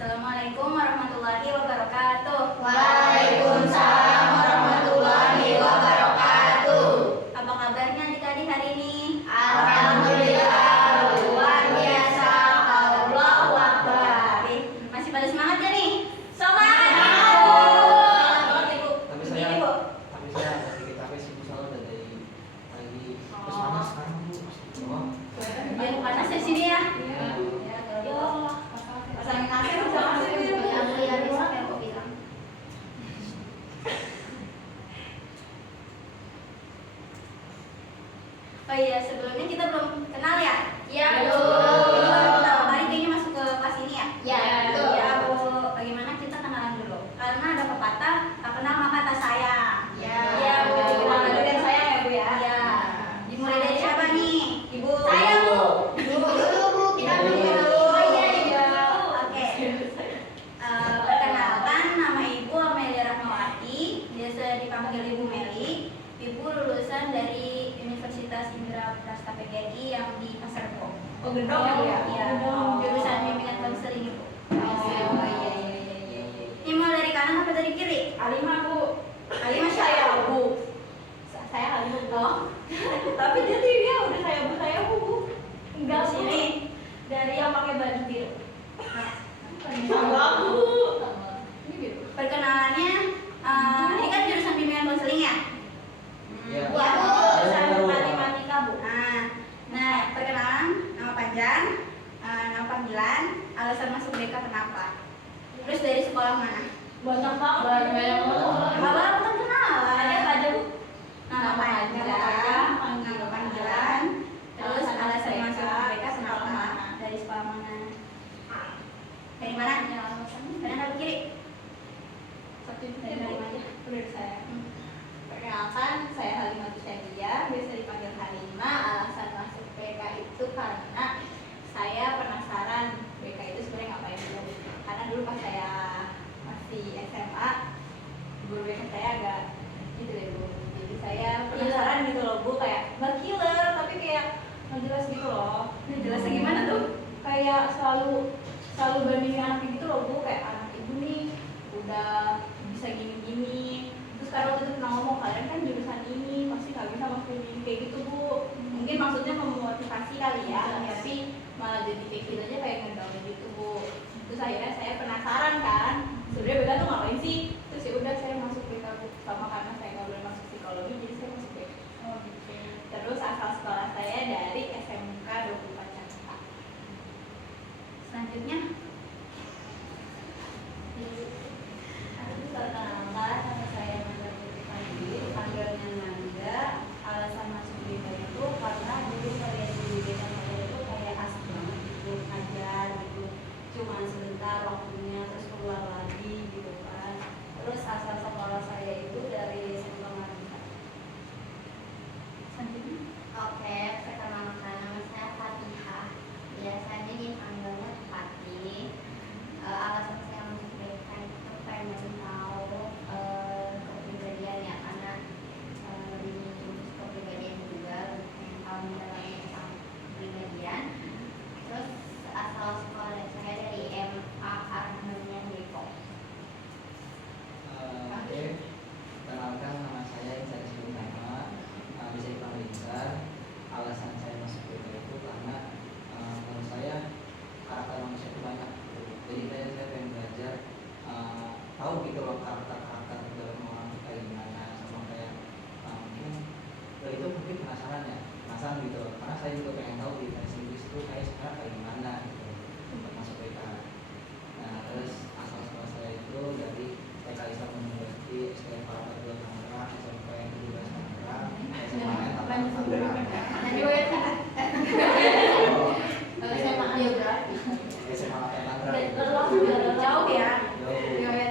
Assalamualaikum warahmatullahi wabarakatuh. Waalaikumsalam warahmatullahi wabarakatuh. Apa kabarnya adik-adik hari ini? Alhamdulillah, luar biasa. Allahu Akbar. Masih pada semangat gak nih? Semangat. Tapi saya ada dikit HP sih, soalnya udah dari pagi. Terus panas sekarang Bu. Biar panas ya sini ya. Pasangin AC sama AC biru. Oh iya, sebelumnya kita belum kenal ya? Iya, Ini betul. baru pertama kali kayaknya masuk ke kelas ini ya? Iya, betul. Ya, Bu. Bagaimana kita kenalan dulu? Karena ada pepatah, tak kenal maka tak sayang. Iya, Bu. Kenalan dulu dan sayang ya, Bu ya. Iya. Dimulai dari siapa nih? Ibu. Saya, Bu. Dulu, Bu. Kita dulu. Oh iya, iya. Oke. Perkenalkan, nama Ibu Amelia Rahmawati, biasa dipanggil Ibu Meli. Ibu lulusan dari Universitas Indra Prasta PGRI yang di Pasar Rebo. Oh, gendong ya, Bu ya? Iya. Gendong. Jurusan bimbingan konseling Ibu. Oh, iya. Ini mau dari kanan apa dari kiri? Alimah, Bu. Alimah siapa? Saya, Bu. Saya Alimah, Bu. Oh, Tapi dia udah saya, Bu. Enggak, Bu. sini. Dari yang pakai baju biru. Sama, Bu. Ini biru. Perkenalannya, ini kan jurusan bimbingan konseling ya? Iya. Bu, aku jurusan matematika, Bu. Nah, perkenalan, nama panjang, nama panggilan, alasan masuk BK kenapa? Terus dari sekolah mana? Banyak banget. Apa kan kenalan? Ada apa aja, Bu? Nama panjang, nama panggilan, terus alasan masuk BK kenapa? Dari sekolah mana? Dari mana? Kanan atau kiri? Dari mana? Menurut saya. Perkenalkan, saya Halimah Tusyandia, biasa dipanggil Halimah. Alasan masuk BK itu karena saya penasaran BK itu sebenarnya ngapain dulu. Karena dulu pas saya masih SMA, guru BK saya agak gitu deh, Bu. Jadi saya penasaran gitu loh, Bu, kayak nggak killer tapi kayak nggak jelas gitu loh. Jelasnya gimana tuh? Kayak selalu bandingin anak gitu loh, Bu, kayak anak ibu nih udah bisa gini-gini. Terus kalau waktu itu pernah ngomong, kalian kan jurusan ini pasti nggak bisa masuk ini, kayak gitu, Bu. Mungkin maksudnya memotivasi kali ya, tapi malah jadi kayak gitu aja, kayak ngedown gitu, Bu. Terus akhirnya saya penasaran kan, sebenarnya BK tuh ngapain sih? Terus ya udah saya masuk BK, Bu. Sama karena saya nggak boleh masuk psikologi, jadi saya masuk BK. Terus asal sekolah saya dari SMK 24 Jakarta. Selanjutnya, Perkenalkan, nama saya Nanda Putri Fadli, panggilnya Nanda. Alasan masuk BK itu karena dulu saya di BK saya itu kayak asik banget gitu, ngajar gitu, cuma sebentar waktunya terus keluar lagi gitu kan. Terus asal sekolah saya itu dari SMK Marissa. selanjutnya. Oke, perkenalkan nama saya Fatihah. Biasanya dipanggilnya Fatih. Alasan saya masuk BK itu pengen tahu kepribadian ya, karena lebih jurus kepribadian juga, lebih pengen tahu mendalami tentang kepribadian. Terus asal sekolah saya dari MA Armenian Depok. Oke. Kenalkan, nama saya Insan Sultana, bisa dipanggil Insan. Alasan saya masuk BK itu karena menurut saya karakter manusia itu banyak. Jadi saya pengen belajar tahu gitu loh karakter dalam orang itu kayak gimana, sama kayak itu mungkin penasaran gitu loh. Karena saya juga pengen tahu di tes Inggris itu kayak sekarang kayak gimana gitu untuk masuk BK. Nah, terus asal sekolah saya itu dari TK Islam University, STM Parapat 2 Tangerang, SMP 17 Tangerang, SMA Tangerang. SMA Tangerang. Jauh ya? Jauh.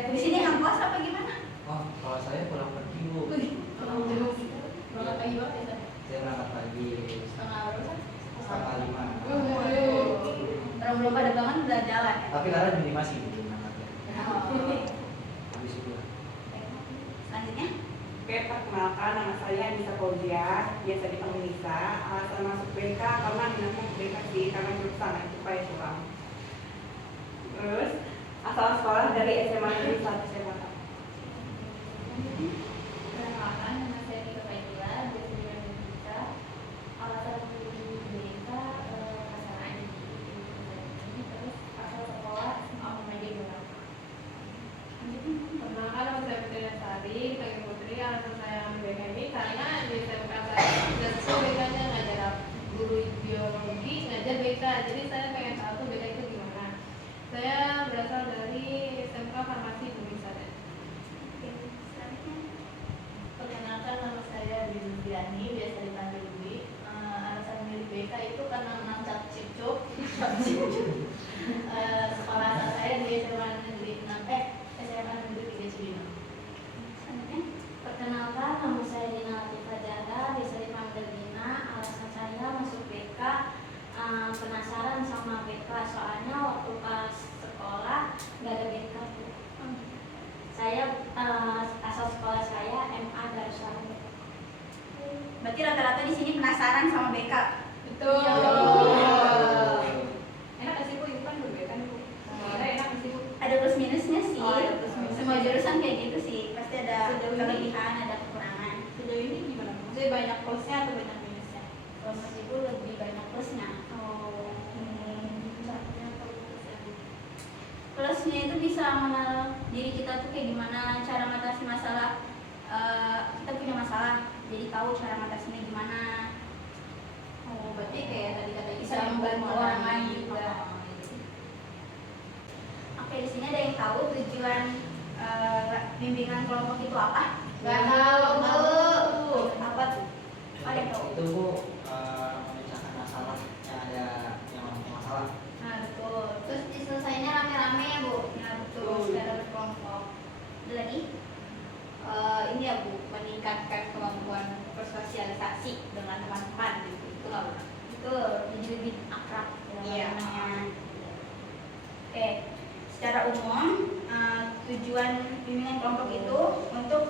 Di sini ngekos apa gimana? Oh, kalau saya pulang pergi, Bu. Berangkat pagi banget ya, San? Saya berangkat pagi Setengah berapa? setengah 5. Orang belum pada bangun udah jalan ya? Tapi karena di masih belum berangkatnya. Oh. Habis itu. Selanjutnya, Oke, perkenalkan, nama saya Nisa Fauzia, biasa dipanggil Nisa. Alasan masuk BK karena minatnya BK sih, karena jurusan itu kayak kurang. Terus dari SMA Negeri 1 Cempaka. Perkenalkan, nama saya Tika Faidila, biasa dipanggil Tika. Alasan memilih BK pasangan di ini, terus asal sekolah SMA Muhammadiyah Gelap. Perkenalkan, nama saya Putri Nasari, dipanggil Putri. Alasan saya ambil BK ini karena di SMK saya sudah sesuai BK-nya, ngajar guru biologi, ngajar BK. Jadi saya pengen tahu tuh BK itu gimana. Saya berasal dari SMK Farmasi Pemisahan. Perkenalkan, nama saya Bibiani, biasa dipanggil Bibi. Alasan milih BK itu karena menang capcip-cup. Sekolah saya di SMA Negeri 6, SMA Negeri 3 Cibinong. Perkenalkan, nama saya Dina Latifah Jara, bisa dipanggil Dina. Alasan saya masuk BK, penasaran sama BK, soalnya waktu pas sekolah nggak ada BK tuh. Saya asal sekolah saya MA Darussalam. Berarti rata-rata di sini penasaran sama BK. Betul. Enak nggak sih Bu? Ibu kan berbeda kan Bu? Kira enak nggak sih Bu? Ada plus minusnya sih. Oh, ada plus minus. Semua jurusan kayak gitu sih. Pasti ada Sejauh ini? kelebihan, ada kekurangan. Sejauh ini gimana Bu? Maksudnya banyak plusnya atau banyak minusnya? Kalau Mas Ibu lebih banyak plusnya. Plusnya itu bisa mengenal diri kita tuh kayak gimana, cara mengatasi masalah. Kita punya masalah, jadi tahu cara mengatasinya gimana. Oh, berarti kayak tadi kata Bisa membantu orang lain juga. Oke, di sini ada yang tahu tujuan bimbingan kelompok itu apa? Nggak tahu, Bu. Apa tuh? Ada yang tahu? Itu Bu, memecahkan masalah yang ada yang masalah. Nah, betul. Terus diselesainya rame-rame ya Bu? Nah, betul. Secara berkelompok. Ada lagi? ini ya Bu, meningkatkan kemampuan bersosialisasi dengan teman-teman gitu. Itu nggak Bu? Betul. Jadi lebih akrab. Iya. Namanya. Oke. Secara umum, tujuan bimbingan kelompok itu untuk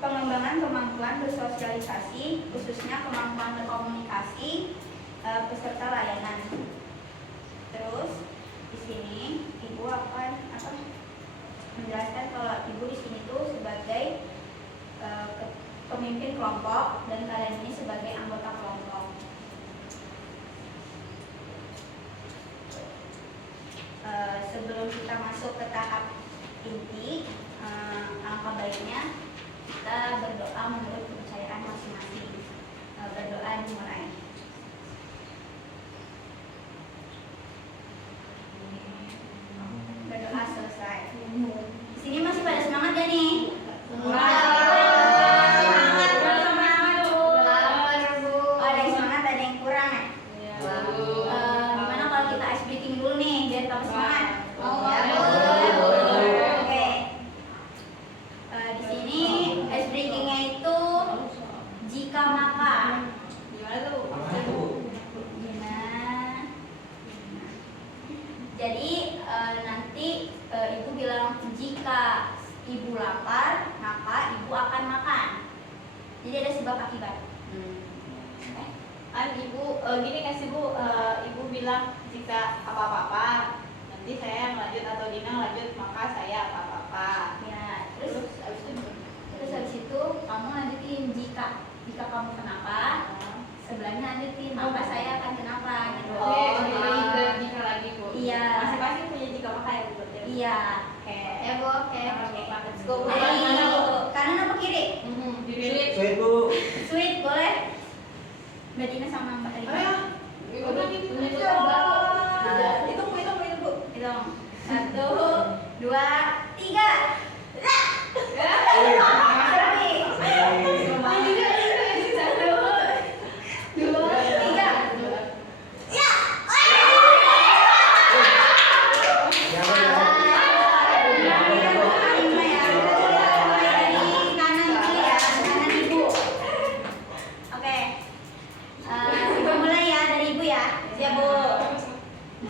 pengembangan kemampuan bersosialisasi, khususnya kemampuan berkomunikasi peserta layanan. Terus di sini Ibu akan menjelaskan kalau Ibu di sini tuh sebagai pemimpin kelompok dan kalian ini sebagai anggota kelompok. Sebelum kita masuk ke tahap inti, alangkah baiknya kita berdoa menurut kepercayaan masing-masing. Berdoa dimulai. Berdoa selesai. Di sini masih pada semangat gak nih? Semangat, semangat Bu. Oh, ada yang semangat, ada yang kurang ya? Gimana kalau kita ice breaking dulu nih biar tambah semangat? Oke. Di sini ice breakingnya itu jika maka. Gimana tuh? Apa itu Bu? Jadi nanti Ibu bilang jika Ibu lapar maka Ibu akan makan. Jadi ada sebab akibat. Kan Ibu gini nggak sih Bu? Ibu bilang jika apa-apa, nanti saya yang lanjut atau Dina lanjut, maka saya apa-apa. Ya, terus Abis itu habis itu kamu lanjutin jika kamu kenapa, sebelahnya lanjutin maka saya akan kenapa gitu. Jika lagi, Bu. Iya. masing-masing punya jika maka ya Bu. Iya. Oke. Ya Bu, oke. Let's go. Dari kanan apa kiri? Sweet Bu. Sweet boleh. Mbak Dina sama Mbak Rima. Hitung Bu. Hitung. 1, 2, 3.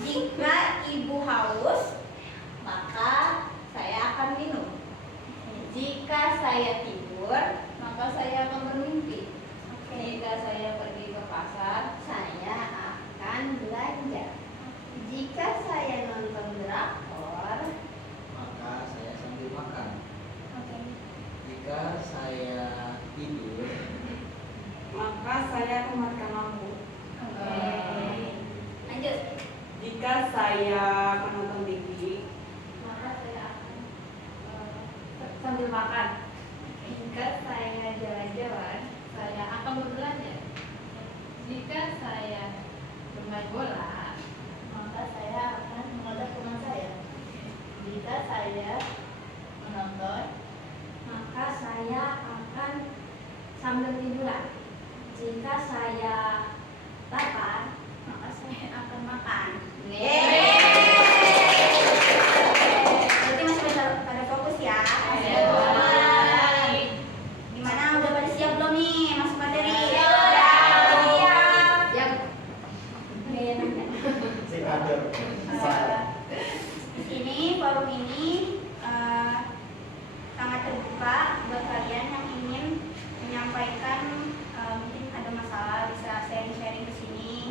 Jika Ibu haus, maka saya akan minum. Jika saya tidur, maka saya akan bermimpi. Jika saya pergi ke pasar, Saya akan belanja. Jika saya nonton drakor, saya menonton, maka saya akan sambil tiduran. Jika saya lapar, maka saya akan makan. Berarti masih pada fokus ya. Gimana, udah pada siap belum nih masuk materi? yang gaya nanya. Si kader. Di sini forum ini sangat terbuka buat kalian yang ingin menyampaikan, mungkin ada masalah bisa sharing-sharing ke sini.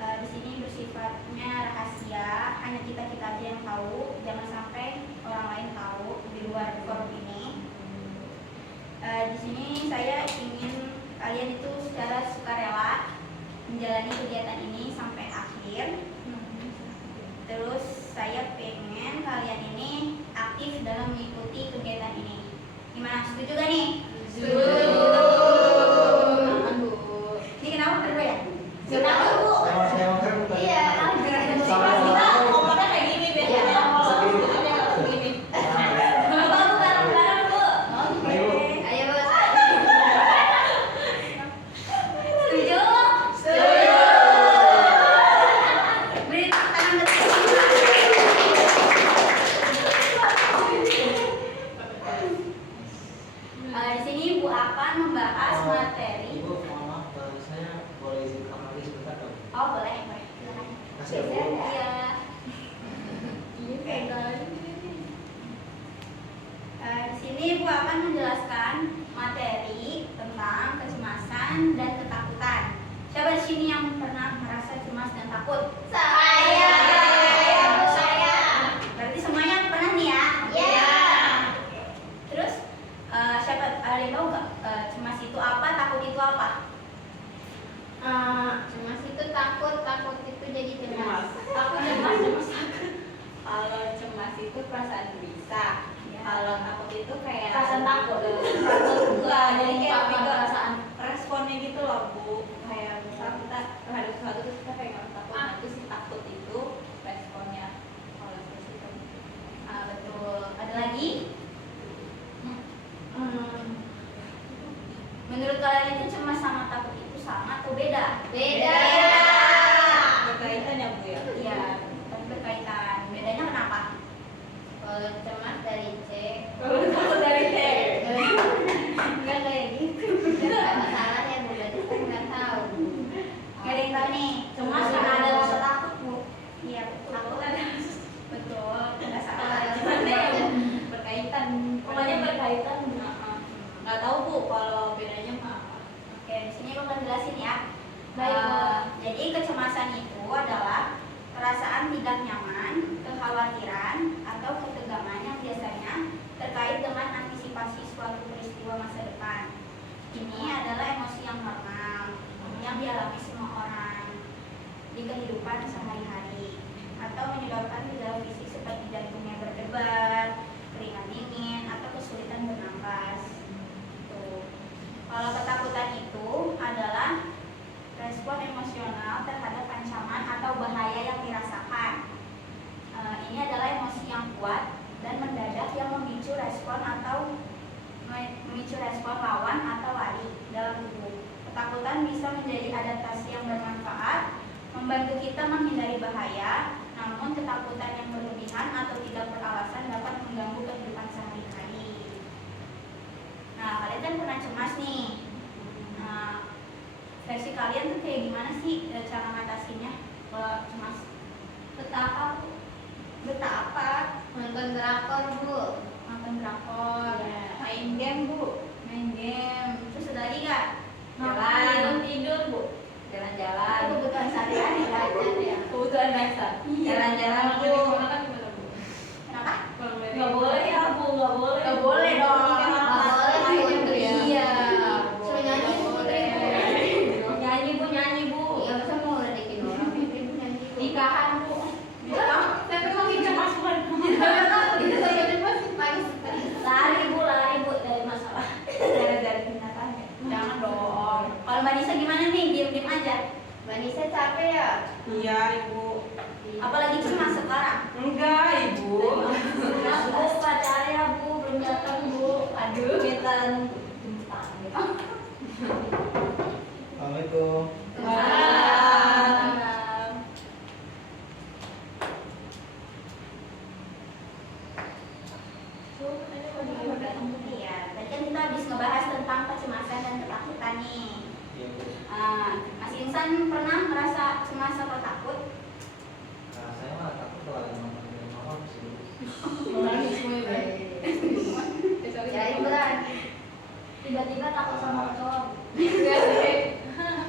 Di sini bersifatnya rahasia, hanya kita aja yang tahu, jangan sampai orang lain tahu di luar forum ini. Di sini saya ingin kalian itu secara sukarela menjalani kegiatan ini sampai akhir. Terus saya pengen kalian ini aktif dalam mengikuti kegiatan ini. Gimana? Setuju gak nih? Makan Bu. Ini kenapa berdua ya? Nggak tahu, Bu. Saya mau kan bukan. Iya, Sama Kita ngomongnya kayak gini biasanya kalau Segini. ada begini. Coba Bu bareng-bareng Bu. Ayo. Ayo, setuju? Beri tepuk tangan buat kita. Di sini Ibu akan membahas materi. Ibu, mohon maaf, saya boleh izin kamar lagi sebentar dong? Oh, boleh, boleh. Silakan. Kasih ya, Bu. Iya. Oke. Di sini Ibu akan menjelaskan materi tentang kecemasan dan ketakutan. Siapa di sini yang pernah merasa cemas dan takut? Saya. Berarti semuanya pernah nih ya? Iya. Terus siapa ada yang tahu nggak cemas itu apa, takut itu apa? Cemas itu takut itu jadi cemas. Takut cemas takut. Kalau cemas itu perasaan gelisah. Ya. Kalau takut itu kayak Perasaan takut. Takut juga. Jadi kayak Apa lebih ke perasaan? responnya gitu loh Bu. Kayak misal kita terhadap sesuatu terus kita kayak nggak takut. Nah, itu si takut itu responnya. Kalau seperti itu. Betul. Ada lagi? Menurut kalian itu cemas sama takut itu sama atau beda? Beda. Berkaitan ya Bu ya. Iya, tapi berkaitan. Bedanya kenapa? Kalau cemas dari C. Kalau takut dari T. Enggak kayak gitu. Nggak masalah ya Bu, berarti saya nggak tahu. Gak ada yang tahu nih. Cemas karena ada rasa takut Bu. Iya, takut ada. Betul. Nggak salah. Cuman ya berkaitan. Pokoknya berkaitan. Nggak tahu Bu kalau bedanya apa. Oke, di sini aku akan jelasin ya. Baik, Bu. Jadi kecemasan itu adalah perasaan tidak nyaman, kekhawatiran, atau ketegangan yang biasanya terkait dengan antisipasi suatu peristiwa masa depan. Ini adalah emosi yang normal yang dialami semua orang di kehidupan sehari-hari atau menyebabkan gejala fisik seperti jantungnya berdebar, keringat dingin, atau kesulitan bernafas. Tuh. Kalau ketakutan itu adalah respon emosional terhadap ancaman atau bahaya yang dirasakan. Ini adalah emosi yang kuat dan mendadak yang memicu respon lawan atau lari dalam tubuh. Ketakutan bisa menjadi adaptasi yang bermanfaat, membantu kita menghindari bahaya, namun ketakutan yang berlebihan atau tidak beralasan dapat mengganggu kehidupan sehari-hari. Nah, kalian kan pernah cemas nih. Nah, versi kalian tuh kayak gimana sih cara ngatasinnya kalau cemas? Betapa Bu? Betapa? Nonton drakor Bu. Nonton drakor, Main game Bu. main game. Terus ada lagi nggak? Jalan. Tidur Bu. Jalan-jalan. Itu kebutuhan sehari-hari kan? Ya. Kebutuhan dasar. Iya. Jalan-jalan Kalau Bu. di corona kan gimana Bu? Kenapa? Kalau boleh Nggak boleh ya Bu, nggak boleh. Nggak boleh dong. Nggak boleh, Putri. Iya. Suruh nyanyi Bu, Putri. Nyanyi Bu, nyanyi Bu. Iya, masa mau ledekin orang, Putri Bu nyanyi Bu. Nikahan Bu. Tapi mau kita masukan. Lari Bu dari masalah. Dari binatangnya. Jangan dong. Kalau Mbak Nisa gimana nih? Diam-diam aja. Mbak Nisa capek ya? Iya Ibu. Apalagi cemas sekarang. Enggak Ibu. Kenapa? kan kita habis ngebahas tentang kecemasan dan ketakutan nih. Iya Bu. Mas Insan pernah merasa cemas atau takut? Nah, saya malah takut kalau ada mama sih Bu. Berani semua itu. Kirain berat. Tiba-tiba takut sama cowok.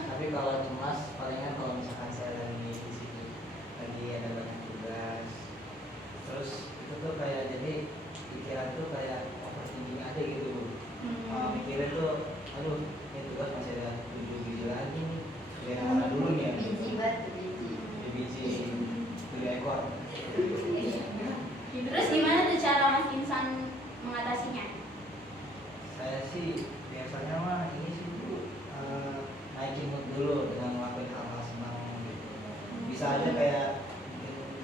Tapi kalau cemas palingan kalau misalkan saya lagi di sini lagi ada banyak tugas, terus itu tuh kayak jadi pikiran tuh kayak overthinking aja gitu Bu. Mikirnya tuh aduh ini tugas masih ada 7 biji lagi nih, yang mana dulu nih ya Biji banget, biji. biji ekor. Terus gimana tuh cara Mas Insan mengatasinya? Saya sih biasanya mah ini sih Bu, naikin mood dulu dengan melakukan hal-hal senang gitu. Bisa aja kayak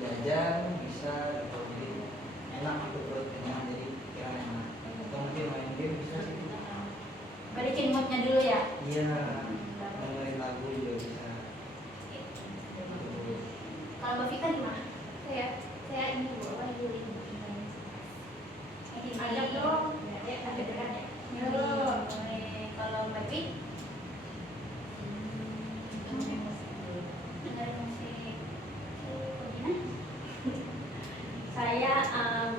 jajan, bisa gitu, jadi enak gitu perut kenyang, jadi pikiran enak. Atau mungkin main game bisa sih Bu. Balikin moodnya dulu ya. Iya, dengerin lagu juga bisa. Kalau Mbak Vika gimana? Saya ini Bu, healing. Ajak dong. Ya, ada berat ya. Kalau Mbak Vika dengerin musik. Gimana? Saya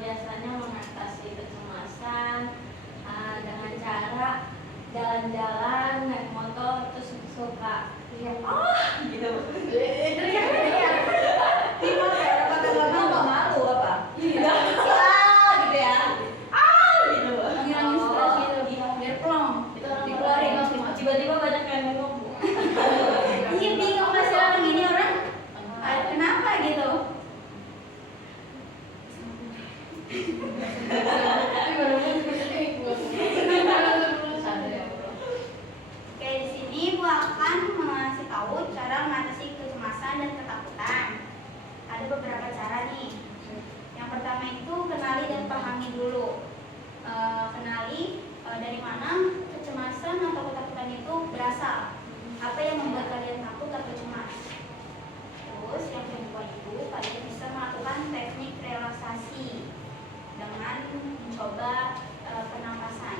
biasanya mengatasi kecemasan dengan cara jalan-jalan naik motor, terus suka lihat gitu. Gimana ya? Kata nggak malu apa? Iya. Gitu ya. Gitu. Ngilangin stres gitu. Biar plong. Dikeluarin. Tiba-tiba banyak yang ngomong. Iya bingung pas orang ini orang kenapa gitu? Oke, di sini Bu akan mengasih tahu cara mengatasi kecemasan dan ketakutan. Ada beberapa cara nih. Yang pertama itu kenali dan pahami dulu. Kenali dari mana kecemasan atau ketakutan itu berasal. Apa yang membuat kalian takut atau cemas? Terus yang kedua itu kalian bisa melakukan teknik relaksasi dengan mencoba pernapasan.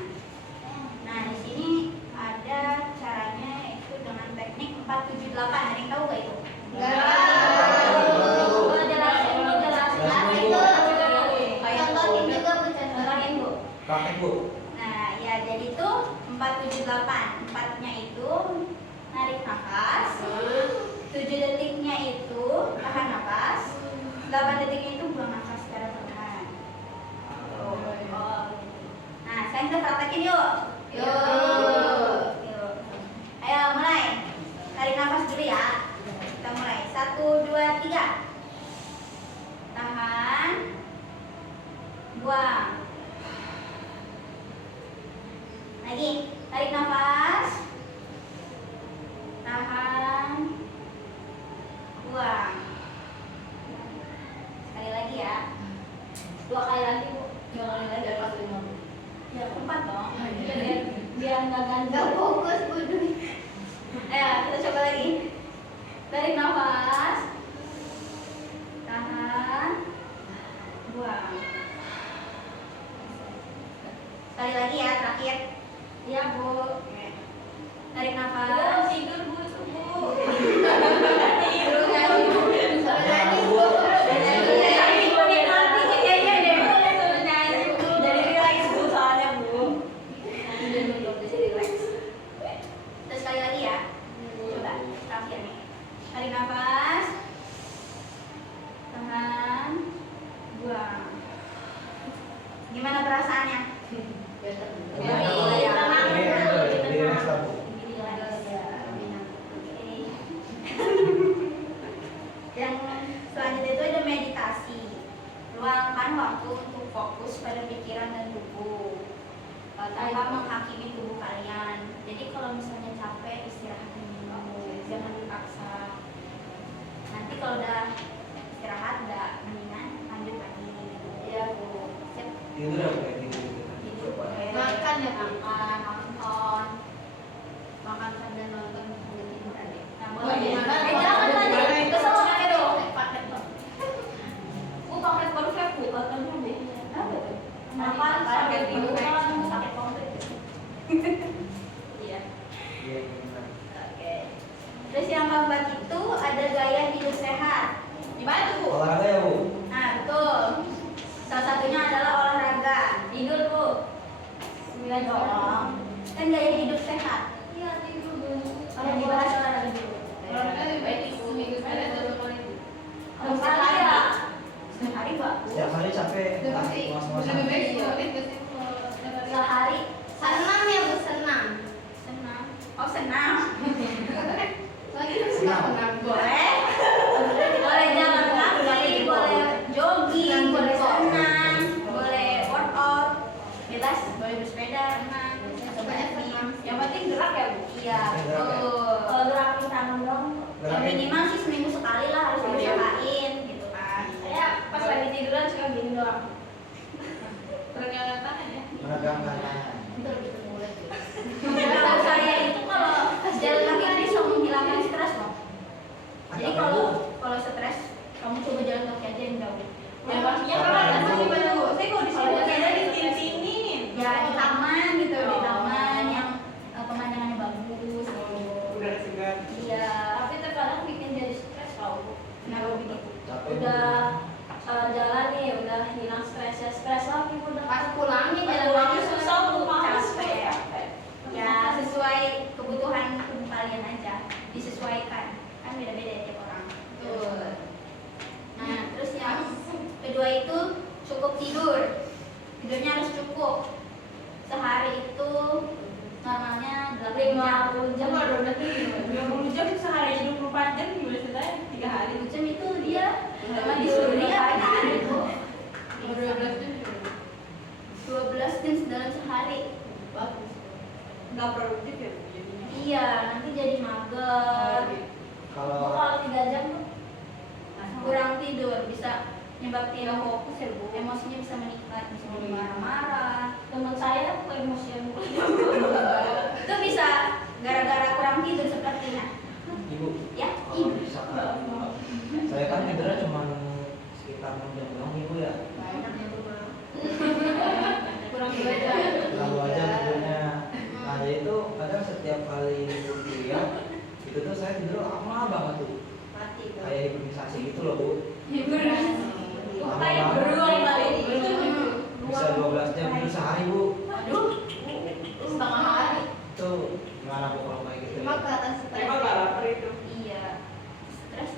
Nah, di sini ada caranya itu dengan teknik 478. Ada yang tahu gak itu? Oh, jelasin Bu, jelasin. Contohin juga Bu, contohin Bu. Pakai Bu. Nah, ya jadi itu 478. 4-nya itu narik nafas. 7 detiknya itu tahan nafas. 8 detiknya itu buang nafas secara perlahan. Nah, sekarang kita praktekin yuk. Yuk. Ayo mulai. Tarik nafas dulu ya. Kita mulai. 1, 2, 3. Tahan. Buang. Lagi. Tarik nafas. Tahan. Buang. Sekali lagi ya. 2 kali lagi Bu. 2 kali lagi dari kelas 5. Ya 4 dong. Biar nggak ganjil. Gak fokus Bu. Ayo kita coba lagi. Tarik nafas. Tahan. Buang. Sekali lagi ya terakhir. Iya Bu. Tarik nafas. Tidur Bu, itu Bu. Tidur nyanyi Bu. Nyanyi Bu. Nyanyi Bu, nikmati kayaknya deh Bu. Suruh nyanyi Bu. Jadi relax Bu soalnya Bu. Jadi relax. Terus sekali lagi ya. Coba terakhir nih. Tarik nafas. Tahan. Buang. Gimana perasaannya? Yang selanjutnya itu ada meditasi. Luangkan waktu untuk fokus pada pikiran dan tubuh tanpa menghakimi tubuh kalian. Jadi kalau misalnya capek istirahat dulu, jangan dipaksa. Nanti kalau udah istirahat udah mendingan lanjut lagi. Iya Bu. Siap. Tidur apa ya tidur? Tidur boleh. Makan ya makan, nonton. Makan sambil nonton sambil tidur aja. Nah, Oh, boleh. gimana? Jangan tadi. Terus sama pakai dong. Paket dong. Bu paket konsep Bu, katanya deh. Apa tuh? Makan sambil tidur. Pakai konkret. satunya adalah olahraga. Tidur Bu. Sembilan dong. Kan gaya hidup sehat. Iya tidur dulu. Kalau dibahas olahraga dulu. Olahraga lebih baik seminggu sekali atau 2 kali? Kalau sekali ya. Setiap hari bagus. Setiap hari capek Itu pasti puas-puasan. lebih baik 2 menit ke sih kalau setiap hari. Sehari. Senam ya Bu, senam. Senam. Oh senam. Soalnya kita suka senam. Boleh. Boleh jalan kaki, boleh jogging, boleh senam, boleh workout, bebas, boleh bersepeda, renang, yang penting gerak ya Bu. Iya. Betul. Kalau gerakin tangan dong. Ya minimal sih seminggu sekali lah harus diusahain gitu kan. Saya pas lagi tiduran suka gini doang. Peregangan tangan ya. Menegangkan tangan. Itu lebih ke mulut. Kalau saya itu kalau jalan kaki ini bisa menghilangkan stres loh. Jadi kalau stres kamu coba jalan kaki aja yang jauh. Ya pastinya kan ada gimana Bu? Saya kalau di sini ada di sini. Ya di taman gitu, di taman yang pemandangannya bagus gitu. Udara segar. Iya. Tapi terkadang bikin jadi stres tau. Kenapa begitu? Capek. Udah jalan nih, udah hilang stresnya, stres lagi udah. Pas pulangnya Pas jalan pulangnya kaki susah untuk Capek. Ya sesuai kebutuhan tubuh kalian aja, disesuaikan. Kan beda-beda ya tiap orang. Betul. Nah, terus yang kedua itu cukup tidur. Tidurnya harus cukup. Sehari itu normalnya 8 jam. 50 jam. Coba dong nanti 20 jam sehari 24 jam gimana ceritanya? 3 hari. 20 jam itu dia cuma disuruh dia hari itu. Kalau 12 jam juga. 12 jam dalam sehari. Bagus. Enggak produktif ya Bu jadinya. Iya, nanti jadi mager. Kalau Kalau 3 jam tuh Kurang tidur bisa nyebabin Nggak fokus ya Bu. emosinya bisa meningkat, bisa jadi Iya. marah-marah. teman saya tuh emosian. Itu bisa gara-gara kurang tidur sepertinya. Ibu, Ya, kalau misalkan saya kan tidurnya cuma sekitar 6 jam doang Ibu ya. banyak ya Bu. Kurang 2 jam. Lalu aja tidurnya. Nah jadi itu kadang setiap kali libur kuliah itu tuh saya tidur lama banget tuh. Mati Bu. Kayak hibernasi gitu loh Bu. Lama Kayak banget. beruang kali. Bisa 12 jam tidur sehari Bu. Aduh, Setengah hari. Itu gimana Bu kalau kayak gitu? Cuma ke atas stres. Emang gak lapar itu. iya. Stres.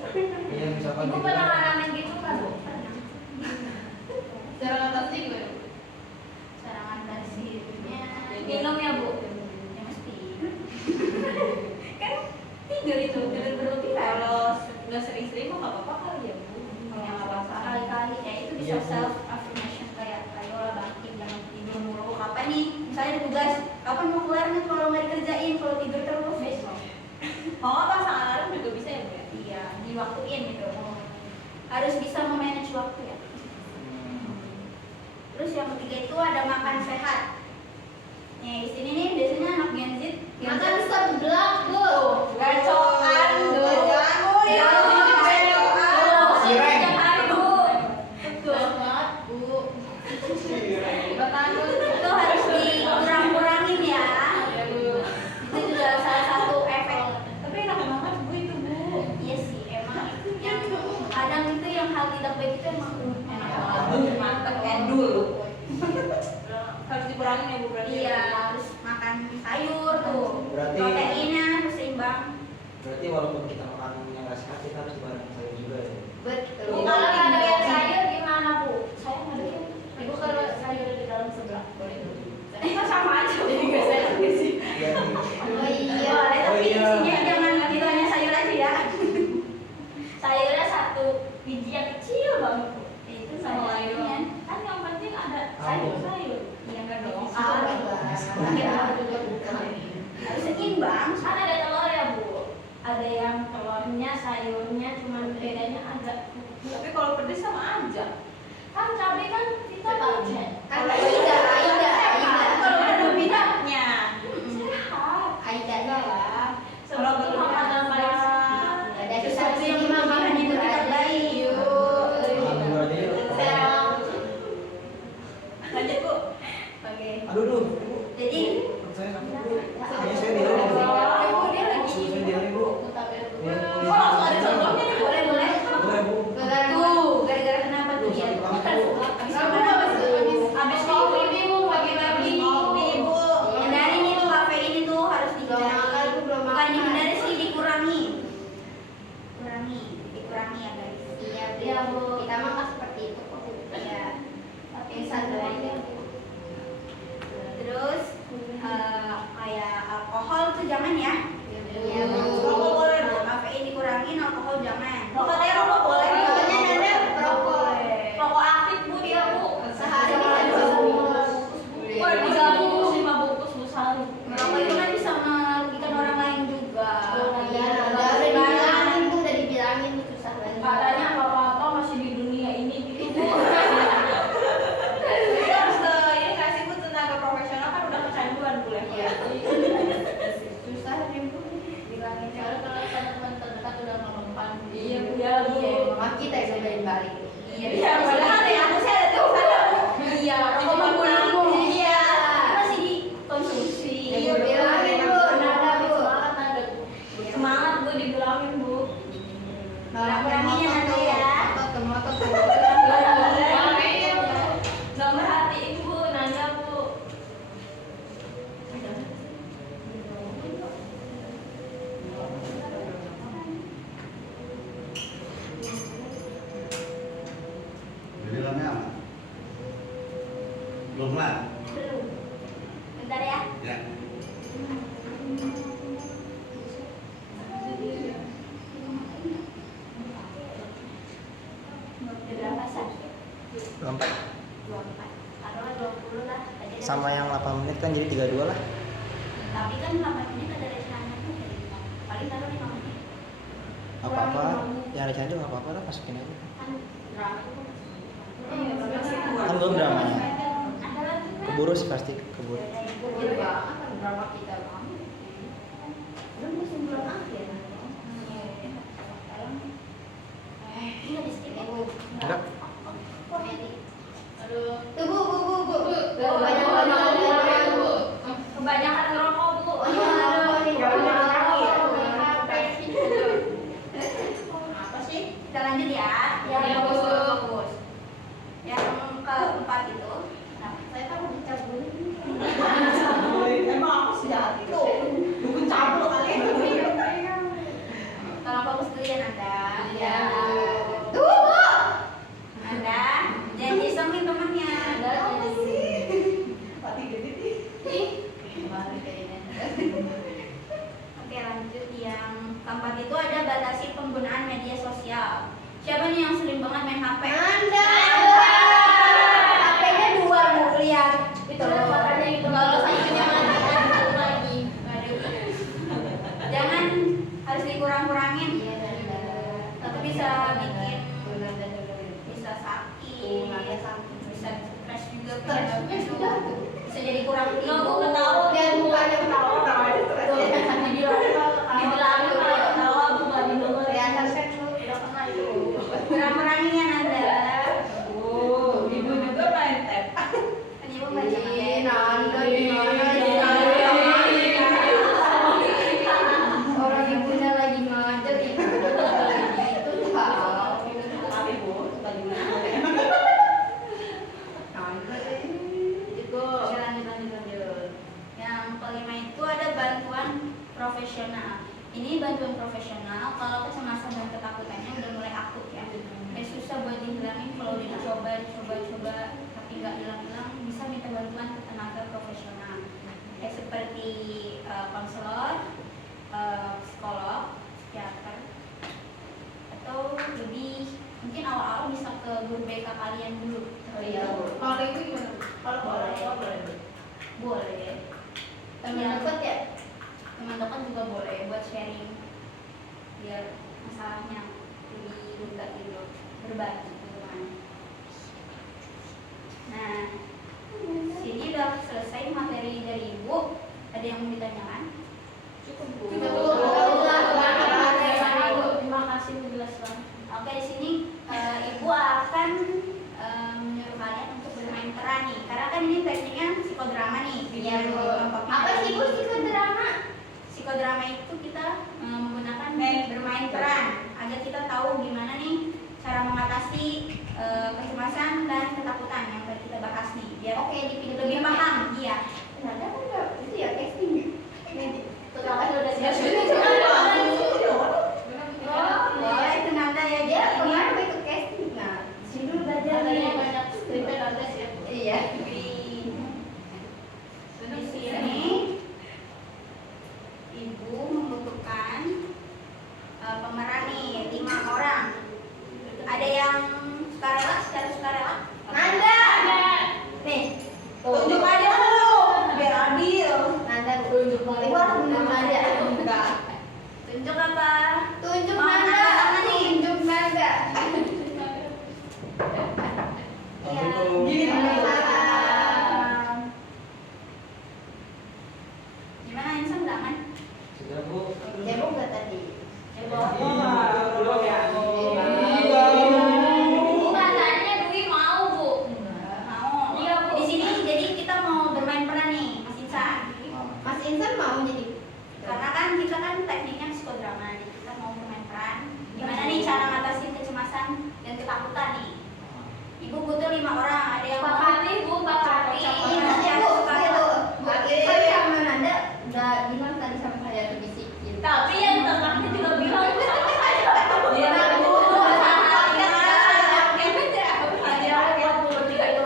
Iya misalkan Ibu tidur. pernah ngalamin gitu kan Bu? Pernah. Cara ngatasi gimana? Cara ngatasinya Minum ya Bu. ya mesti. Kan tidur itu tidur berlebihan. Kalau nggak sering-sering mah nggak apa-apa kali ya Bu. Kalau nggak apa-apa. Kali-kali ya itu bisa Iya, Bu. self affirmation kayak ayolah bangkit jangan tidur mulu. Kapan nih? Misalnya ada tugas, kapan mau keluar nih kalau nggak dikerjain kalau tidur terus besok. Kalau nggak pasang alarm juga bisa ya Bu ya. Iya, diwaktuin gitu. Harus bisa memanage waktu ya. Terus yang ketiga itu ada makan sehat. Nih di sini nih biasanya anak Gen Z Makan seblak Bu. Gacokan dulu. Oh iya, Cireng. Setiap hari Bu. betul. Banget Bu. Batangul itu harus dikurang-kurangin ya. Ya Bu. Itu juga salah satu efek. Tapi enak banget Bu itu Bu. Iya sih emang yang kadang itu yang hal tidak baik itu emang enak banget. Mantep endul. Harus dikurangin ya Bu berarti. Iya harus makan sayur tuh. Berarti- Proteinnya harus seimbang. Berarti walaupun kita makan yang nggak sehat kita harus dibarengin sayur juga ya. Betul. Bu kalau nggak ada yang sayur gimana Bu? Saya nggak ada yang. Ibu kalau sayur di dalam sebelah boleh Bu. Kita sama aja jadi nggak sehat nggak sih? Iya nih. Oh iya. Boleh Oh tapi iya. isinya jangan gitu hanya sayur aja ya. Sayurnya satu biji yang kecil banget Bu. Itu Sama sayurnya. lainnya. Kan yang penting ada sayur-sayur. Iya enggak dong. Ah, Harus seimbang. Kan ada telur ya Bu. Ada yang telurnya, sayurnya, cuman bedanya agak. Tapi kalau pedes sama aja. Kan cabai kan kita pakai. Kan Aida. Kalau ada minatnya. Sehat. Aida lah. Kalau itu makanan paling sehat. Ada Sesuatu kita yang sini mah berlebihan itu tidak baik. Ambil aja yuk. Lanjut Bu. Oke. Aduh duh, Ibu. Jadi Perut saya sakit Bu. Kayaknya saya di dalam Bu. Dia lagi. Saya di dalam Bu. Iya, Oh langsung ada contohnya nih Bu. boleh boleh. Boleh Bu. Tuh gara-gara kenapa tuh Aduh, ya? sakit banget Bu. Habis makan apa sih? Belum lah. Belum. Bentar ya. Ya. Berapa sih? 24. 24. Taruhlah 20 lah. Tadi ada Sama yang 8 menit kan jadi 32 lah. Tapi kan 8 menit ada rencana tuh dari paling taruh 5 menit. Gak apa-apa. Yang rencana itu gak apa-apa lah, masukin aja. Kan drama itu Kan belum dramanya. ada lagi kan? Keburu sih pasti, keburu. Keburu banget kan drama kita banget. Belum musim belum akhir. Ini di skip ya? Enggak. Aduh. Tuh bu. Kebanyakan ngerokok, Bu. Apa sih? Kita lanjut ya. Ya, Bagus. Yang keempat itu, saya kan udah cabut. Emang aku sejahat itu. Dukun cabul kali. Tolong fokus dulu ya Nanda. Ya. Tuh Bu. Nanda, janji sama temennya. Apa sih? Mati gede nih. Oke lanjut yang keempat itu ada batasi penggunaan media sosial. Siapa nih yang sering banget main HP? Anda. HP-nya 2 Bu, lihat. Itu makanya itu kalau saya punya lagi. Jangan, harus dikurang-kurangin. Iya, Itu bisa bikin bisa sakit, bisa stres juga, bisa jadi kurang Enggak, Bu, tidur. ketawa. Dan bukannya ketawa. Namanya stres ya. Dibilangin kalau ketawa, Bu, nggak didengar. Kelihatan Udah kena itu. Kurang-kurangin ya Nanda. Ibu juga main tab. Kan ibu baca materi. Nanda gimana sih? Orang ibunya lagi ngajar ibu itu tahu. Tapi Bu, suka gimana? Nanda Oke, lanjut. Yang kelima itu ada bantuan profesional. Ini bantuan profesional kalau kecemasan dan ketakutannya udah mulai akut ya. Kayak susah buat dihilangin, kalau udah coba tapi nggak hilang-hilang, bisa minta bantuan ke tenaga profesional. Kayak seperti konselor, psikolog, psikiater, atau lebih mungkin awal-awal bisa ke guru BK kalian dulu. Kalau itu gimana? Kalau boleh. teman dekat ya? Teman dekat juga boleh buat sharing biar masalahnya lebih mudah gitu, berbagi teman. Nah, sini udah selesai materi dari Ibu. Ada yang mau ditanyakan? Cukup, Bu. Terima kasih Bu, jelas banget. Oke, di sini Ibu akan menyuruh kalian untuk bermain peran nih. Karena kan ini tekniknya psikodrama nih. Iya, Bu. Kelompoknya Apa sih Bu psikodrama? Psikodrama itu kita menggunakan bermain peran agar kita tahu gimana nih cara mengatasi kecemasan dan ketakutan yang tadi kita bahas nih, biar Oke, dipilih lebih paham. Iya. Nanda kan nggak itu ya castingnya. Setelah udah siap. Boleh itu Nanda ya. Dia Jadi kemarin mau ikut casting. Nah, sini dulu belajar Ada nih. yang banyak skripnya ada sih. Iya. di sini Ibu membutuhkan pemeran nih 5 orang. Ada yang sukarela, secara sukarela? Nanda. Nih, Tunjuk aja dulu, biar adil. Nanda tunjuk boleh. Ibu harus tunjuk aja. Enggak. Tunjuk apa? Tunjuk Mau Nanda. angkat tangan nih. Tunjuk Nanda. Iya. Gini dulu. Gimana Insan aman? Sudah Bu. Cebok nggak tadi? Belum ya. Katanya Dwi mau, Bu. Mau. Iya, Bu. Di sini jadi kita mau bermain peran nih, Mas Insan. Mas Insan mau jadi? Karena kan kita kan tekniknya psikodrama, jadi kita mau bermain peran. Gimana nih cara ngatasin kecemasan dan ketakutan nih? Ibu butuh 5 orang. Ada yang Pak mau? Fati, Bu, Pak Fati. Iya, Bu. Bu Insan sama Nanda udah bilang tadi sama saya dibisikin. Tapi yang tengahnya juga bilang itu sama saya. Iya, Bu. Ada buat Bu bertiga itu.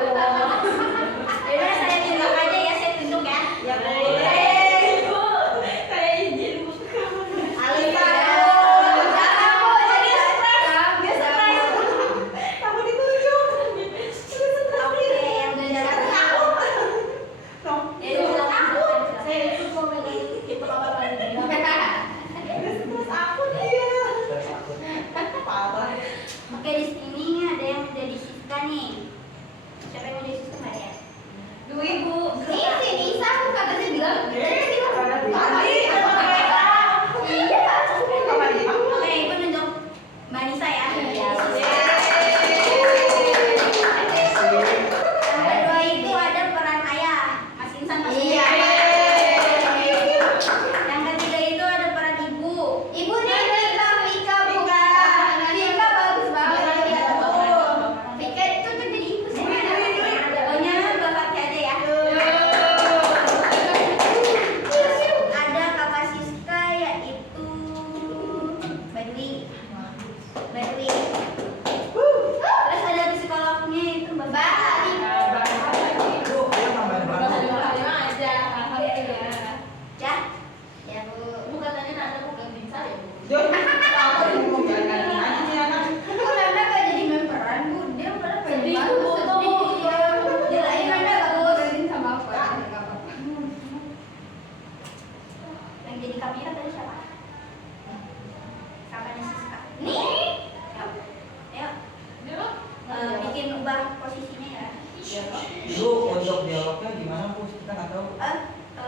Itu untuk dialognya gimana Bu? Kita nggak tahu.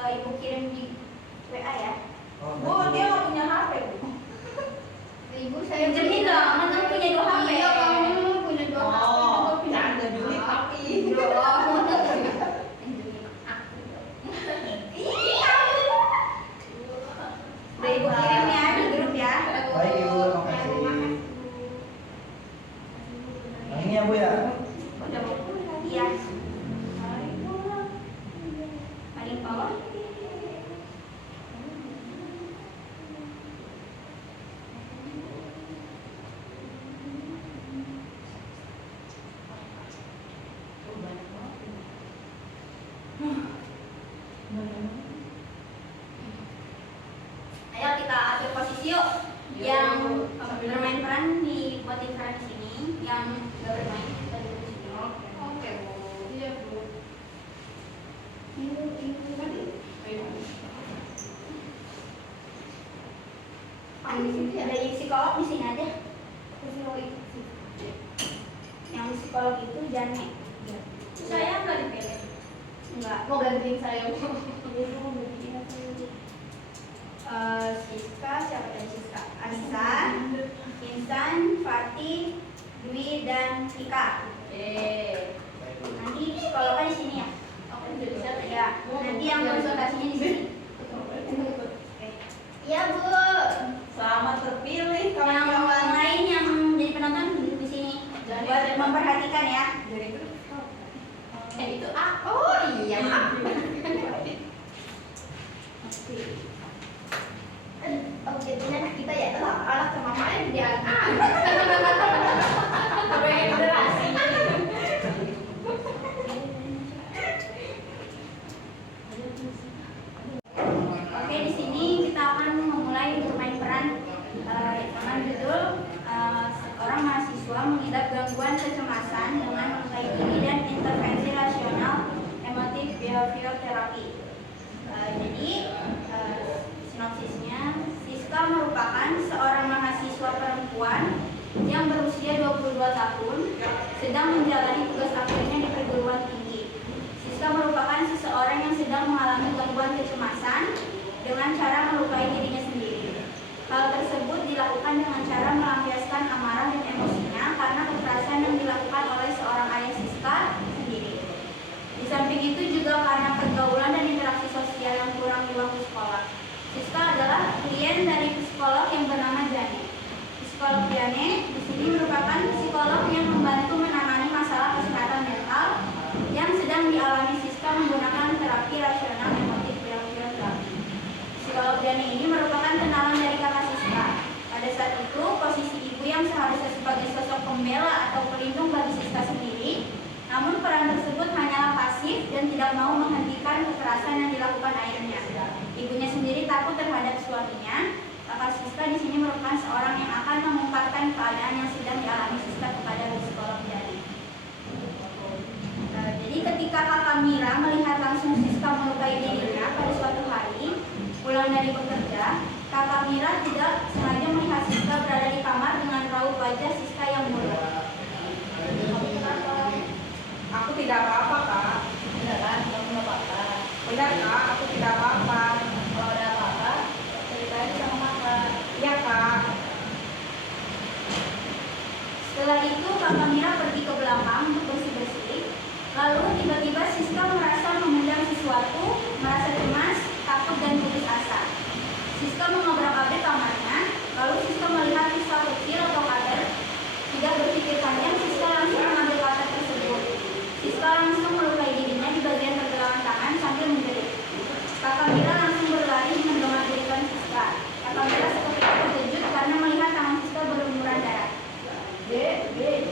Ibu kirim di WA ya. Oh, Bu, dia nggak punya HP, Bu. Ibu saya Pinjemin dong, kan punya 2 HP. Iya, kamu punya 2 HP. Oh, canda duit api. Udah ibu kirim ya di grup ya. Baik Ibu, makasih. Nah, ini ya Bu ya. Udah mau pulang. Iya. Paling bawah. Ayo kita atur posisi yuk. Yang bermain peran dibuatin peran di sini, yang nggak bermain kita duduk di sini. Oke Bu. Iya Bu. Dari psikolog di sini aja. Yang psikolog itu Jane. Saya nggak dipilih. Enggak. Mau gantiin saya Bu. Siska, siapa tadi Siska? Anissa, Insan, Fatih, Dwi, dan Ika. Baik Bu. Nanti psikolognya di sini ya. Ya. Nanti yang konsultasinya di sini. Iya Bu. Selamat terpilih Yang kawan-kawan. lain yang jadi penonton duduk di sini. Buat memperhatikan ya. Itu oh iya maaf. Oh, jadi anak kita ya. Alat sama mamanya diangkat. Apa yang generasi? Oke, di sini kita akan memulai bermain peran dengan judul seorang mahasiswa mengidap gangguan kecemasan dengan melukai diri dan intervensi rasional emotif behavior therapy. Jadi sinopsisnya, Siska merupakan seorang mahasiswa perempuan yang berusia 22 tahun sedang menjalani tugas akhirnya di perguruan tinggi. Siska merupakan seseorang yang sedang mengalami gangguan kecemasan dengan cara melukai dirinya sendiri. Hal tersebut dilakukan dengan cara melampiaskan amarah dan emosinya karena kekerasan yang dilakukan oleh seorang ayah Siska sendiri. Di samping itu juga karena pergaulan dan interaksi sosial yang kurang di waktu sekolah. Siska adalah klien dari psikolog yang bernama Jane. Psikolog Jane di sini merupakan psikolog yang membantu menangani masalah kesehatan mental yang sedang dialami Siska menggunakan terapi rasional emotif behavior therapy. Psikolog Jane ini merupakan kenalan dari kakak Siska. Pada saat itu, posisi ibu yang seharusnya sebagai sosok pembela atau pelindung bagi Siska sendiri, namun peran tersebut hanyalah pasif dan tidak mau menghentikan kekerasan yang dilakukan ayahnya. Ibunya sendiri takut terhadap suaminya. Kakak Siska di sini merupakan seorang yang akan mengungkapkan keadaan yang sedang dialami Siska kepada psikolog Jane. Jadi ketika kakak Mira melihat langsung Siska melukai dirinya pada suatu hari pulang dari bekerja, kakak Mira tidak sengaja melihat Siska berada di kamar dengan raut wajah Siska yang murung. Aku tidak apa-apa, Kak. Beneran, kamu nggak apa-apa. Benar, Kak. Aku tidak apa-apa. Kalau ada apa-apa, ceritain sama kakak. Iya, Kak. Setelah itu kakak Mira pergi ke belakang untuk bersih-bersih. Lalu tiba-tiba Siska merasa memendam sesuatu, merasa cemas, takut dan putus asa. Siska mengobrak-abrik kamarnya, lalu Siska melihat pisau kecil atau cutter. Tidak berpikir panjang, Siska langsung mengambil cutter tersebut. Siska langsung melukai dirinya di bagian pergelangan tangan sambil menjerit. Kakak Mira langsung berlari mendengar-dirikan Siska. Kakak Mira seketika terkejut karena melihat tangan Siska berlumuran darah. Dek,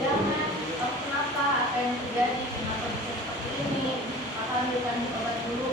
jangan. Oh, kenapa? Apa yang terjadi? Kenapa bisa seperti ini? Akan berikan obat dulu.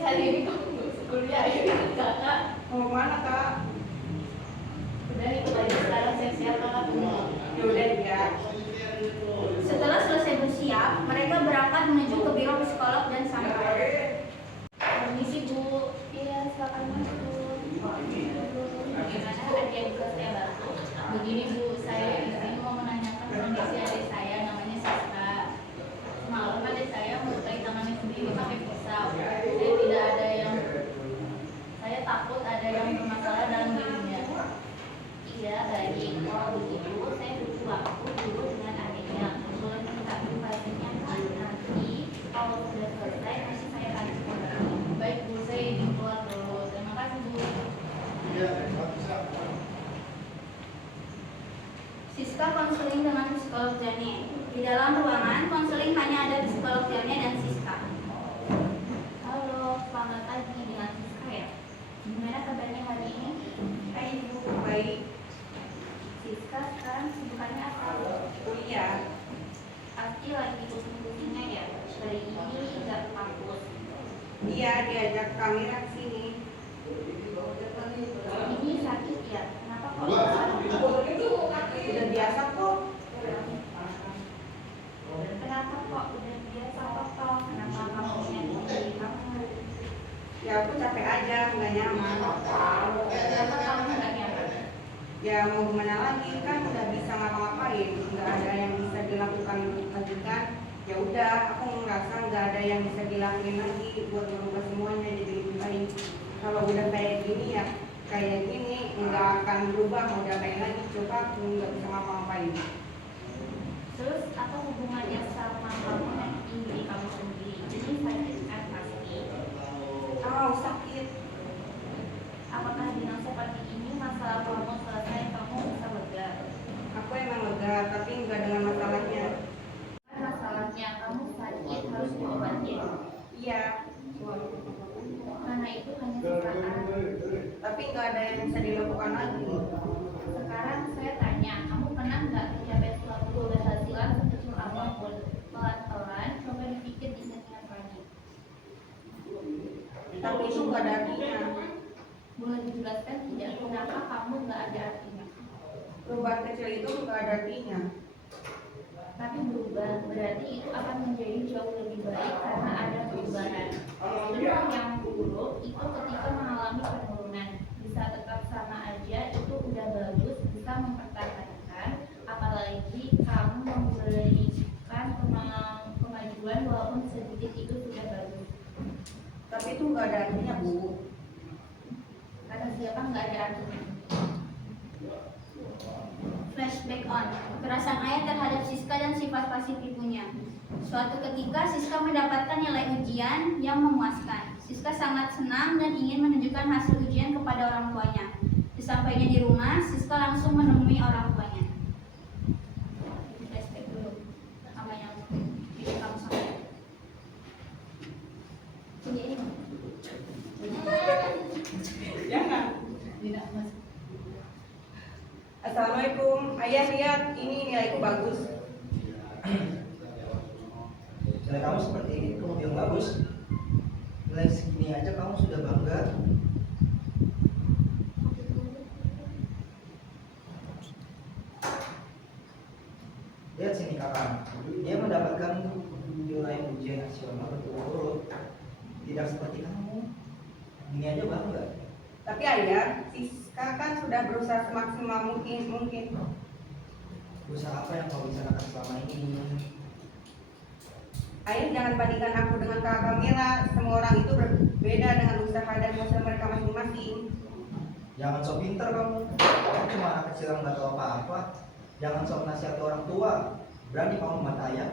guys, hari ini kamu nggak usah kuliah ya kakak. Mau kemana kak? Udah itu aja sekarang siap-siap kakak dulu. Yaudah ya. Setelah selesai bersiap, mereka berangkat menuju ke biro psikolog dan sampai. Permisi Bu. Iya, silakan masuk. Gimana adik bisa saya bantu? Begini Bu, saya di sini mau menanyakan kondisi adik saya namanya Siska. Semalam adik saya melukai tangannya sendiri pakai pisau. Saya takut ada yang bermasalah dalam dirinya. Iya, baik. Kalau begitu, saya butuh waktu dulu dengan adiknya. Boleh minta privasinya kan? Nanti kalau sudah selesai, pasti saya kasih kembali. Baik Bu, saya izin keluar dulu. Terima kasih Bu. Siska konseling dengan psikolog Jane. Di dalam ruangan, konseling hanya ada psikolog Jane dan Siska. Halo, selamat pagi dengan Siska ya. Gimana kabarnya hari ini? Hai ibu, baik. Siska sekarang sibukannya apa? Kuliah. Pasti lagi pusing-pusingnya ya. Hari ini nggak ke kampus. Iya, diajak kamera ke sini. Ini sakit ya? Kenapa kok sakit? Udah biasa kok. Kenapa kok udah biasa kok? Kenapa kamu punya diri kamu? Ya aku capek aja, nggak nyaman. Kenapa kamu nggak nyaman? Ya mau gimana lagi, kan nggak bisa ngapa-ngapain, nggak ada yang bisa dilakukan lagi kan. Ya udah, aku ngerasa nggak ada yang bisa dilakuin lagi buat merubah semuanya jadi lebih baik. Kalau udah kayak gini ya kayak gini nggak akan berubah, mau diapain lagi, coba aku nggak bisa ngapa-ngapain. Terus apa hubungannya sama kamu dan diri kamu sendiri? Ini sakit kan pasti. Sakit. Apakah dengan seperti ini masalah kamu selesai kamu bisa lega? Aku emang lega, tapi nggak dengan masalahnya. Masalahnya kamu sakit harus diobatin. Iya, Karena itu hanya sesaat. tapi nggak ada yang bisa dilakukan lagi. Sekarang saya tanya, kamu pernah nggak mencapai suatu keberhasilan sekecil apapun? Pelan-pelan, coba dipikir diingat lagi. Tapi itu nggak ada artinya. Boleh dijelaskan tidak kenapa kamu nggak ada artinya? Perubahan kecil itu nggak ada artinya. Tapi berubah berarti itu akan menjadi jauh lebih baik karena ada perubahan. Terus yang buruk itu ketika mengalami penurunan, bisa tetap sama aja itu udah bagus, bisa mempertahankan. Apalagi kamu memberikan kemajuan walaupun sedikit itu sudah bagus. Tapi itu nggak ada artinya, Bu. Kata siapa nggak ada artinya? Flashback on. Kekerasan ayah terhadap Siska dan sifat pasif ibunya. Suatu ketika Siska mendapatkan nilai ujian yang memuaskan. Siska sangat senang dan ingin menunjukkan hasil ujian kepada orang tuanya. Sesampainya di rumah, Siska langsung menemui orang tuanya. Flashback dulu. Apa yang bikin kamu sampai? Sini ini. Jangan. Tidak mas. Assalamualaikum. Ayah lihat, ini nilaiku bagus. Nilai kamu seperti ini, kamu bilang bagus. Nilai segini aja kamu sudah bangga. Lihat sini kakak, dia mendapatkan nilai ujian nasional berturut-turut. Tidak seperti kamu. Ini aja bangga. Tapi ayah, Siska kan sudah berusaha semaksimal mungkin. Usaha apa yang kau bisa lakukan selama ini? Ayah jangan bandingkan aku dengan kakak Kamila. Semua orang itu berbeda dengan usaha dan usaha mereka masing-masing. Jangan sok pinter kamu. Kamu cuma anak kecil yang nggak tahu apa-apa. Jangan sok nasihati orang tua. Berani kamu membantah ayah.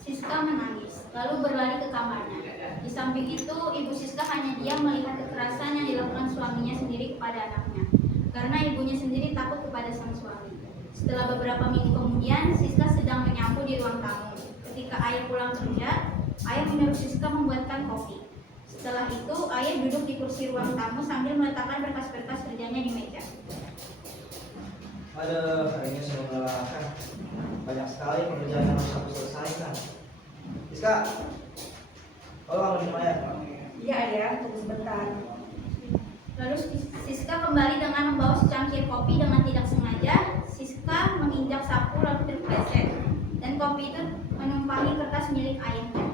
Siska menangis, lalu berlari ke kamarnya. Di samping itu, ibu Siska hanya diam melihat kekerasan yang dilakukan suaminya sendiri kepada anaknya. Karena ibunya sendiri takut kepada sang suami. Setelah beberapa minggu kemudian, Siska sedang menyapu di ruang tamu. Ketika ayah pulang kerja, ayah menyuruh Siska membuatkan kopi. Setelah itu, ayah duduk di kursi ruang tamu sambil meletakkan berkas-berkas kerjanya di meja. Aduh, hari ini sudah melelahkan. Banyak sekali pekerjaan yang harus aku selesaikan. Siska, Kalau kamu minum air. Iya ayah, tunggu sebentar. Lalu Siska kembali dengan membawa secangkir kopi. Dengan tidak sengaja, Siska menginjak sapu lalu terpleset, dan kopi itu menumpangi kertas milik ayahnya.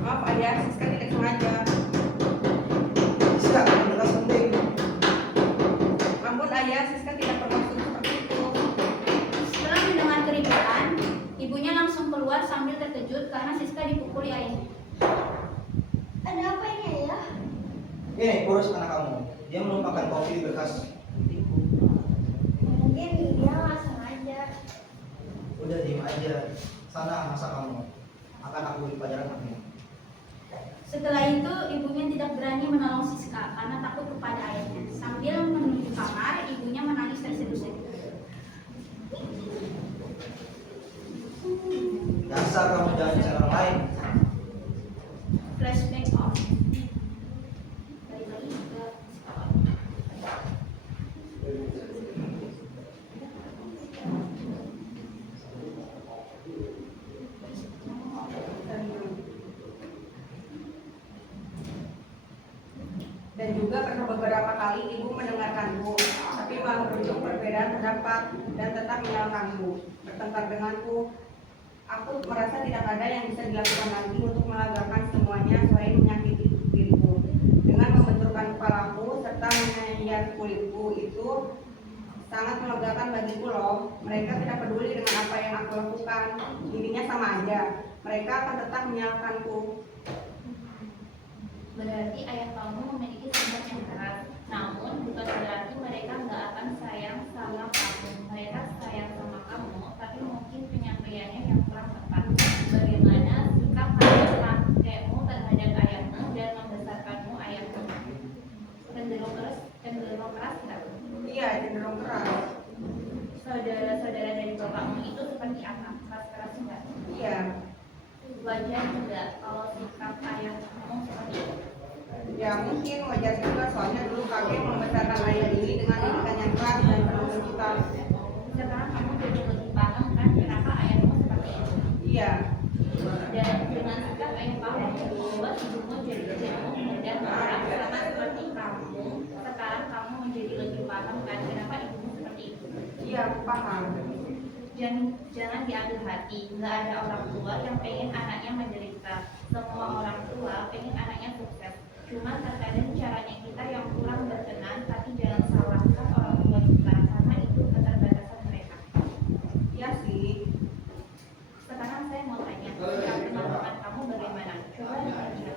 Maaf ayah, Siska tidak sengaja. Siska, kamu jelas penting. Ampun ayah, Siska tidak bermaksud seperti itu. Setelah mendengar keributan, ibunya langsung keluar sambil terkejut karena Siska dipukuli ayahnya. Ada apa ini ya? Ini urus anak kamu. Dia menumpahkan kopi di bekas pintu. Mungkin dia nggak sengaja. Udah diem aja. Sana masak kamu. Akan aku beri pelajaran kamu. Setelah itu, ibunya tidak berani menolong Siska karena takut kepada ayahnya. Sambil menuju kamar, ibunya menangis terseduh-seduh. Dasar kamu jangan bicara orang lain. Flashback on. Balik lagi ke sekolah. Dan juga pernah beberapa kali ibu mendengarkanku, tapi malah berujung perbedaan pendapat dan tetap menyalahkanku, bertengkar denganku. Aku merasa tidak ada yang bisa dilakukan lagi untuk melegakan semuanya selain menyakiti diriku. Dengan membenturkan kepalaku serta menyayat kulitku itu sangat melegakan bagiku loh. Mereka tidak peduli dengan apa yang aku lakukan. Intinya sama aja. Mereka akan tetap menyalahkanku. Berarti ayah kamu memiliki sifat yang keras. Namun bukan berarti mereka nggak akan sayang sama kamu. Mereka sayang sama kamu, tapi mungkin penyampaiannya yang kurang tepat. Bagaimana sikap kakekmu terhadap ayahmu dan membesarkanmu ayahmu? Cenderung keras nggak? Iya, cenderung keras. Saudara-saudara dari bapakmu itu seperti apa? Keras nggak? Iya. Wajar juga kalau sikap ayahmu seperti itu. Ya mungkin wajar juga, soalnya dulu kakek membesarkan ayah ini dengan didikan yang keras dan penuh kejutan. Sekarang kamu jadi lebih paham kan kenapa ayahmu seperti itu? Iya. Dan dengan sikap ayah kamu membuat ibumu jadi jenuh dan marah sama seperti kamu. Sekarang kamu menjadi lebih paham kan kenapa ibumu seperti itu? Iya, aku paham. Jangan diambil hati. Nggak ada orang tua yang pengen anaknya menderita. Semua orang tua pengen anaknya sukses. Cuma terkadang caranya kita yang kurang berkenan, tapi jangan salahkan orang tua kita karena itu keterbatasan mereka. Iya sih. Sekarang saya mau tanya, sikap teman-teman kamu bagaimana? Coba ditanya.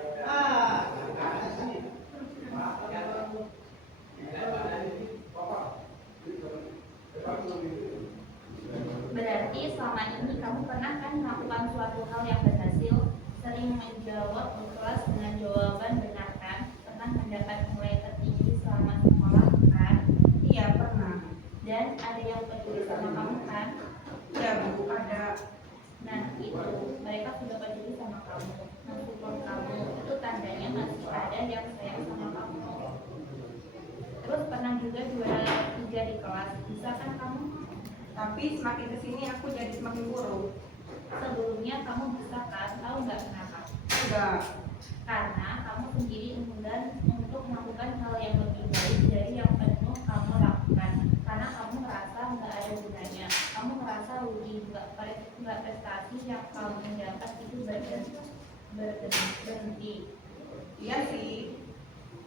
Berarti selama ini kamu pernah kan melakukan suatu hal yang berhasil, sering menjawab di kelas dengan jawaban benar kan? Pernah mendapat nilai tertinggi selama sekolah kan? Iya, pernah. Dan ada yang peduli sama kamu kan? Iya, Bu, ada. Nah itu, mereka sudah peduli sama kamu, mensupport kamu, itu tandanya masih ada yang sayang sama kamu. Terus pernah juga juara 3 di kelas, bisa kan kamu? Tapi semakin kesini aku jadi semakin buruk. Sebelumnya kamu bisa kan, tahu nggak kenapa? Enggak. Karena kamu sendiri enggan untuk melakukan hal yang lebih baik dari yang penuh kamu lakukan. Karena kamu merasa nggak ada gunanya, kamu merasa rugi, nggak prestasi yang kamu dapat itu berhenti. Iya sih.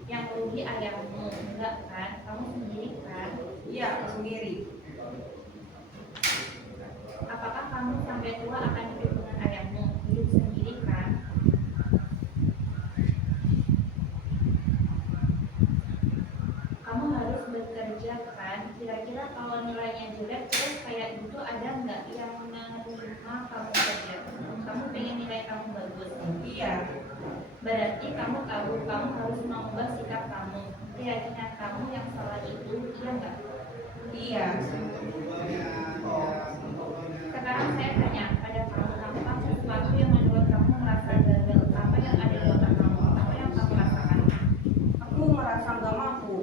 Yang rugi ayahmu, enggak kan? Kamu sendiri kan? Iya, aku sendiri. Apakah kamu sampai tua akan hidup dengan ayahmu? Hidup sendiri kan? Kamu harus bekerja kan? Kira-kira kalau nilainya jelek terus kayak gitu ada nggak yang menerima kamu kerja? Kamu pengen nilai kamu bagus? Iya. Berarti kamu tahu kamu harus mengubah sikap kamu. Keyakinan kamu yang salah itu, iya nggak? Iya. Sekarang saya tanya pada kamu, apa sesuatu yang membuat kamu merasa gagal? Apa yang ada di otak kamu? Apa yang kamu rasakan? Aku merasa nggak mampu.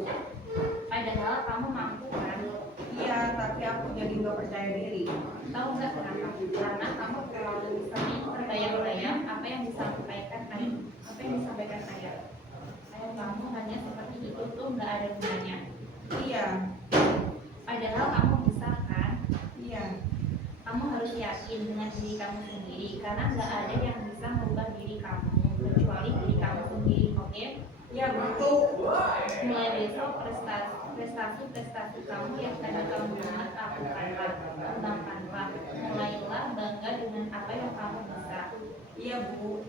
Padahal kamu mampu kan? Iya, tapi aku jadi nggak percaya diri. Tahu nggak kenapa? Karena kamu terlalu sering terbayang-bayang apa yang disampaikan ayah, apa yang disampaikan ada gunanya. Iya. Padahal kamu bisa kan? Iya. Kamu harus yakin dengan diri kamu sendiri, karena nggak ada yang bisa merubah diri kamu kecuali diri kamu sendiri, oke? Iya betul. Mulai besok prestasi kamu yang tadi kamu buat lakukanlah, kembangkanlah. Mulailah bangga dengan apa yang kamu bisa. Iya Bu.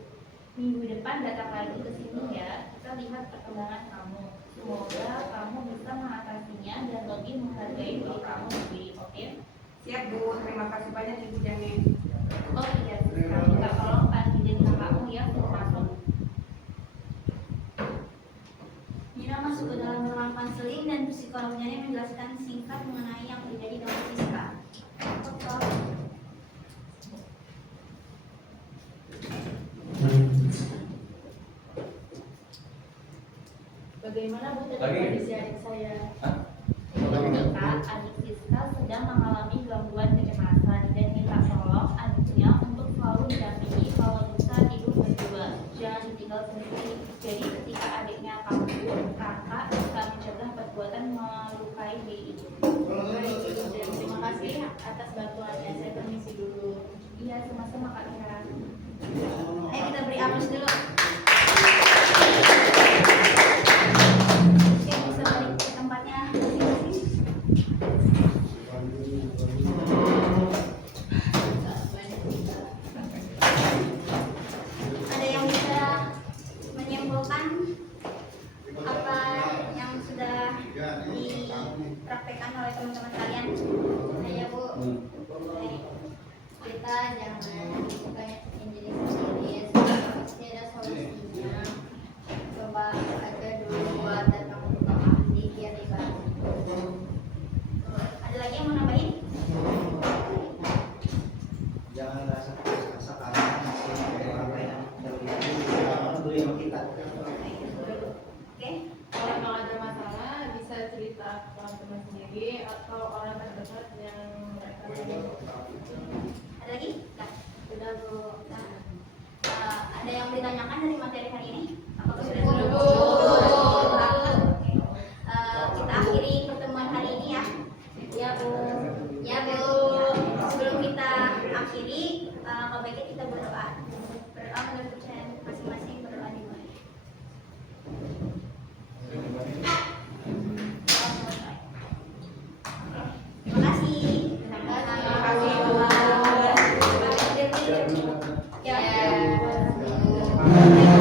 Minggu depan datang lagi ke sini ya, kita lihat perkembangan kamu. Semoga kamu bisa mengatasinya dan lebih menghargai diri kamu sendiri, oke? Siap Bu. Terima kasih banyak Ibu Janet. Oh iya, sekarang minta tolong panggilin kakakmu ya, suruh masuk. Mira masuk ke dalam ruang konseling dan psikolognya menjelaskan singkat mengenai yang terjadi dengan Siska. Betul. Bagaimana Bu tadi Lagi? kondisi adik saya? Hah? Kak, adik Siska sedang mengalami gangguan kecemasan dan minta tolong adiknya untuk selalu didampingi kalau bisa tidur berdua, jangan ditinggal sendiri. Jadi ketika adiknya kabur, kakak bisa mencegah perbuatan melukai diri itu. Terima kasih atas bantuannya. Saya permisi dulu. Iya, sama-sama Kak Mira. Ayo kita beri aplaus dulu. Oke, bisa balik ke tempatnya masing-masing. Ada yang bisa menyimpulkan apa yang sudah dipraktekkan oleh teman-teman kalian? Saya Bu, baik. Kita jangan banyak bikin diri sendiri, pasti ada solusinya. Coba aja dulu buat datang ke ahli biar dibantu. Ada lagi yang mau nambahin? Jangan rasa putus asa karena masih ada orang lain yang lebih peduli sama kita. Oke. Kalau memang ada masalah bisa cerita ke teman-teman sendiri atau orang terdekat yang mereka sendiri. Ada lagi? Nah, sudah Bu. Nah, ada yang ditanyakan dari materi hari ini? Apakah sudah Sudah, Bu. Oke. Kita akhiri pertemuan hari ini ya. Ya Bu. Ya Bu. Sebelum kita akhiri, kalau baiknya kita berdoa. Berdoa menurut kepercayaan masing-masing, berdoa di mana? Terima kasih. Terima kasih. Terima kasih Bu. Ya. Ya.